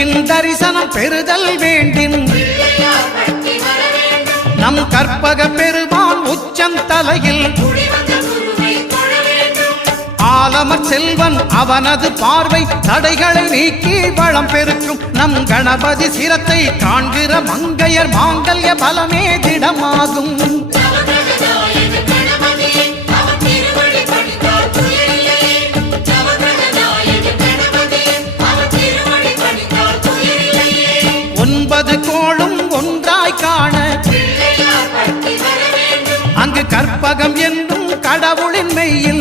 குருவின் தரிசனம் பெறுதல் வேண்டின் நம் கற்பக பெருமான் உச்சம் தலையில் ஆலமர் செல்வன் அவனது பார்வை தடைகளை நீக்கி வளம் பெருக்கும் நம் கணபதி சிரத்தை காண்கிற மங்கையர் மாங்கல்ய பலமே திடமாகும் ஒன்பது கோளும் ஒன்றாய் காண அங்கு கற்பகம் என்னும் கடவுளின் மெய்யில்